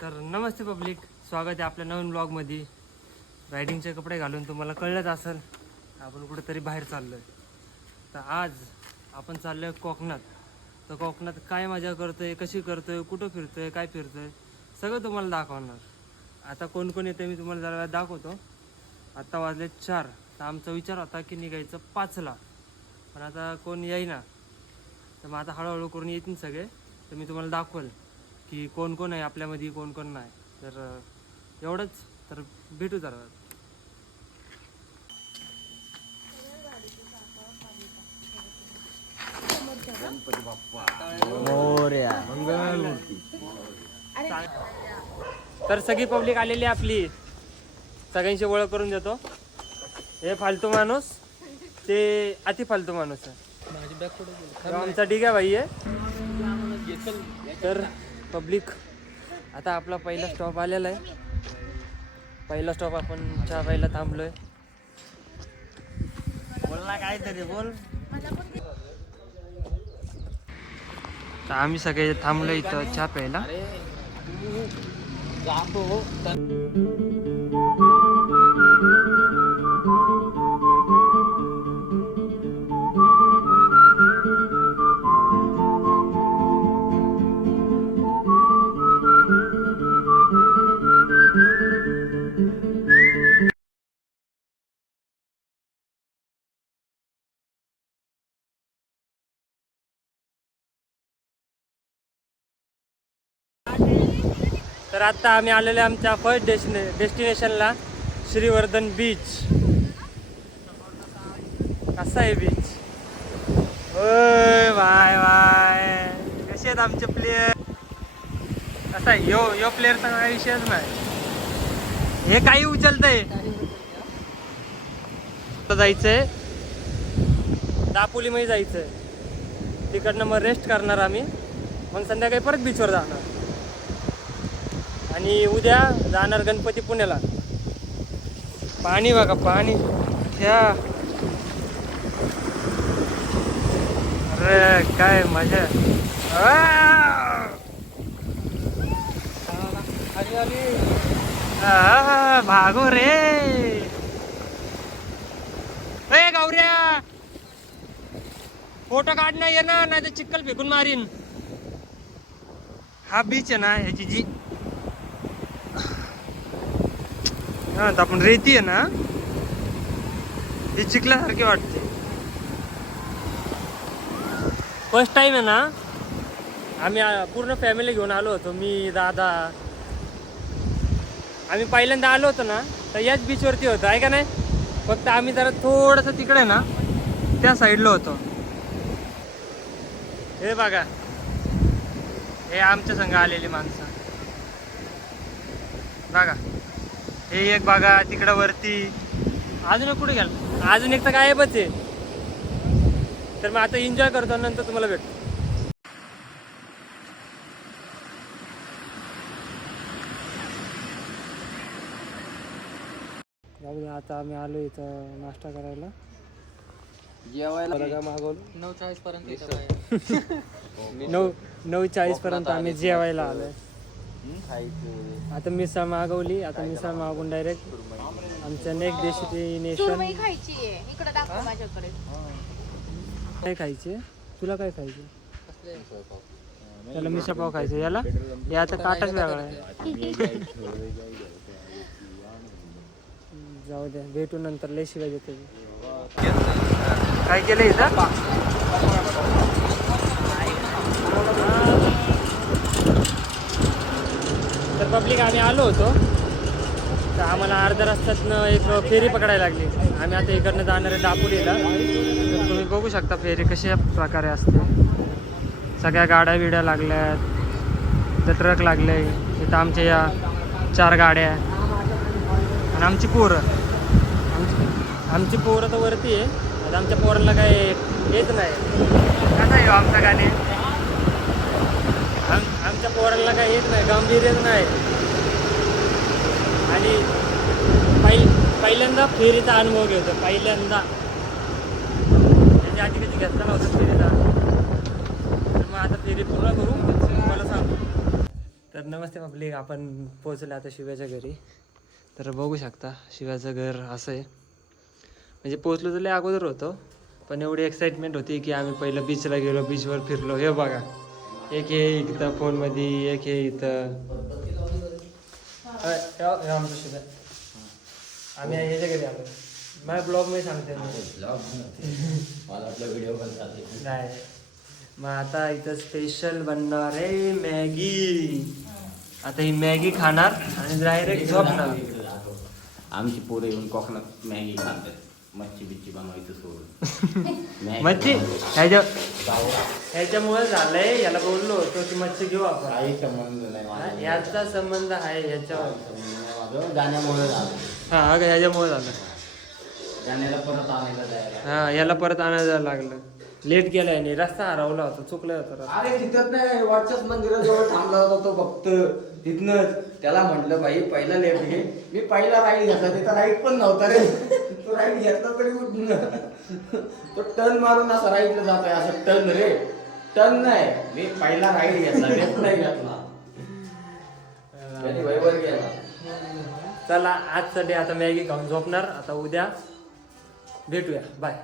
तर नमस्ते पब्लिक, स्वागत आहे आपल्या नवीन ब्लॉगमध्ये. रायडिंगचे कपडे घालून तुम्हाला कळलंच असेल आपण कुठेतरी बाहेर चाललो आहे. तर आज आपण चाललो आहे कोकणात. तर कोकणात काय मजा करतो आहे, कशी करतो आहे, कुठं फिरतो आहे, काय फिरतो आहे, सगळं तुम्हाला दाखवणार. आता कोण कोण येतं मी तुम्हाला जरा दाखवतो. आत्ता वाजले 4. तर आमचा विचार होता की निघायचं 5ला, पण आता कोण येईना. तर मग आता हळूहळू करून येतील सगळे. तर मी तुम्हाला दाखवेल की कोण कोण आहे आपल्यामध्ये, कोण कोण नाही. तर एवढंच. तर भेटू जरा. तर सगळी पब्लिक आलेली आहे आपली. सगळ्यांची ओळख करून देतो. हे फालतू माणूस, ते अति फालतू माणूस आहे. आमचा डिग्या भाई आहे. तर पब्लिक आता आपला पहिला स्टॉप आलेला आहे. पहिला स्टॉप आपण चहा प्यायला थांबलोय. बोल ना काहीतरी बोल. तर आम्ही सगळे थांबलो इथं चहा प्यायला. तर आता आम्ही आलेलो आमच्या फर्स्ट डेस्टिनेशनला, श्रीवर्धन बीच. कसा आहे बीच? ओय बाय बाय, कसे आहेत आमचे प्लेयर? कसा आहे यो प्लेअरचा काही विषयच नाही. हे काही उचलतंय. जायचंय दापोलीमध्ये जायचंय. तिकडनं मग रेस्ट करणार आम्ही. मग संध्याकाळी परत बीचवर जाणार आणि उद्या जाणार गणपती पुण्याला. पाणी बघा, पाणी ह्या. अरे काय मजा. भागो रे गौऱ्या. फोटो काढणं ये ना, नाही तर चिक्कल फेकून मारीन. हा बीच आहे ना, ह्याची जी आपण रेती आहे ना, ती चिखल्यासारखी वाटते. फर्स्ट टाइम आहे ना, आम्ही पूर्ण फॅमिली घेऊन आलो होतो. मी, दादा. आम्ही पहिल्यांदा आलो होतो ना, तर याच बीचवरती होतो आहे का नाही. फक्त आम्ही जरा थोडंसं तिकडे ना, त्या साईडला होतो. हे बघा, हे आमच्या संग आलेली माणसं बघा. हे एक बघा तिकडं वरती. अजून कुठे गेला? अजून एक तर गायबच आहे. तर मग आता एन्जॉय करतो, नंतर तुम्हाला भेटतो. आता आम्ही आलो इथं नाश्ता करायला. जेवायला मागवलं 9:40 पर्यंत. 9:40 पर्यंत आम्ही जेवायला आलोय. आता मिसळ मागवली. आता मिसळ मागून डायरेक्ट आमचं नेक्स्ट डेस्टिनेशन. काय खायचे तुला? काय खायचे? त्याला मिसळ पाव खायचं. याला याचा काटाच वेगळा आहे. जाऊ द्या, भेटू नंतर. लय शिवाय देते. काय केलं इथं? तर पब्लिक आम्ही आलो होतो, तर आम्हाला अर्ध्या रस्त्यातनं एक फेरी पकडायला लागली. आम्ही आता इकडनं जाणार आहे दापोलीला. तर तुम्ही बघू शकता फेरी कशा प्रकारे असते. सगळ्या गाड्या बिड्या लागल्यात, तर ट्रक लागले. इथं आमच्या या 4 गाड्या आणि आमची पोरं. आमची पोरं तर वरती आहे. आता आमच्या पोरांना काय येत नाही. कसा आहे आमचा गाणे? आमच्या पोरांना काय येत नाही, गांभीर्यच नाही. आणि पहिल्यांदा फेरीचा अनुभव घेतो. पहिल्यांदा. त्याच्या आधी कधी घेतला नव्हता फेरीचा. तर मग आता फेरी पूर्ण करू मला सांगू. तर नमस्ते पब्लिक, आपण पोहोचलो आता शिव्याच्या घरी. तर बघू शकता शिव्याचं घर असं आहे. म्हणजे पोहोचलो तर लय अगोदर होतो, पण एवढी एक्साइटमेंट होती की आम्ही पहिलं बीचला गेलो, बीचवर फिरलो. हे बघा, एक हे इथं फोनमध्ये, एक हे इथं. आमचं शिव्या आम्ही ह्याच्या घरी आलो. माझ्या ब्लॉगमध्ये सांगते व्हिडिओ नाही. मग आता इथं स्पेशल बनणार आहे मॅगी. आता ही मॅगी खाणार आणि डायरेक्ट झोपणार. आमची पोरं येऊन कोकणात मॅगी खातात, मच्छी बिच्छी बनवायचं सोडून. मच्छी ह्याच्यामुळे झालंय. याला बोललो होतो की मच्छी घेऊ आपण. काही संबंध नाही याचा संबंध आहे ह्याच्यावर. गाण्यामुळे झालं. हा ह्याच्यामुळे झालं. गाण्याला परत आणायला जायला. हा याला परत आणायला लागलं. लेट गेलाय नाही, रस्ता हरवला होता, चुकला होता. अरे तिथं नाही, वरच्याच मंदिराजवळ थांबला होता तो फक्त तिथनच. त्याला म्हटलं भाई पहिला लेफ्ट घे. मी पहिला राईट घेतला, तिथं राईट पण नव्हता रे. तो राईट घेतला तरी तो टर्न मारून असा राईटला जात आहे. असं टर्न रे, टर्न नाही. मी पहिला राईट घेतला, लेफ्ट नाही घेतला. भाई वर गेला. चला आजचा डे आता मॅगी खाऊन झोपणार. आता उद्या भेटूया, बाय.